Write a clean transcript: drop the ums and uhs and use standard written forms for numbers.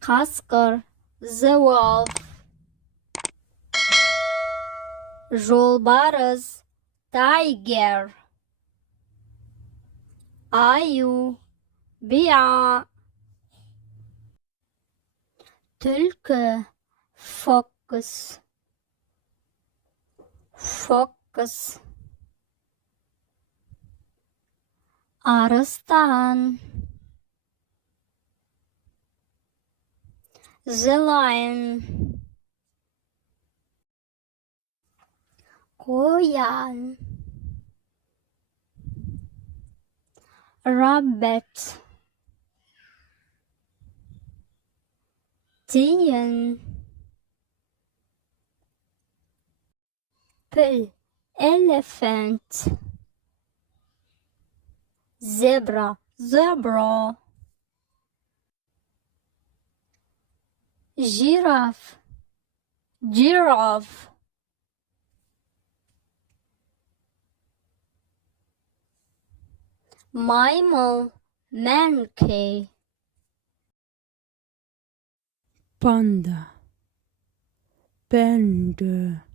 Qasqır, zıvav, жолбарыс, tiger, аю, бия, түлкі, fox, арыстан, the lion, қоян, rabbit, тиін, піл, elephant, zebra, giraffe, maymun, monkey, panda, panda.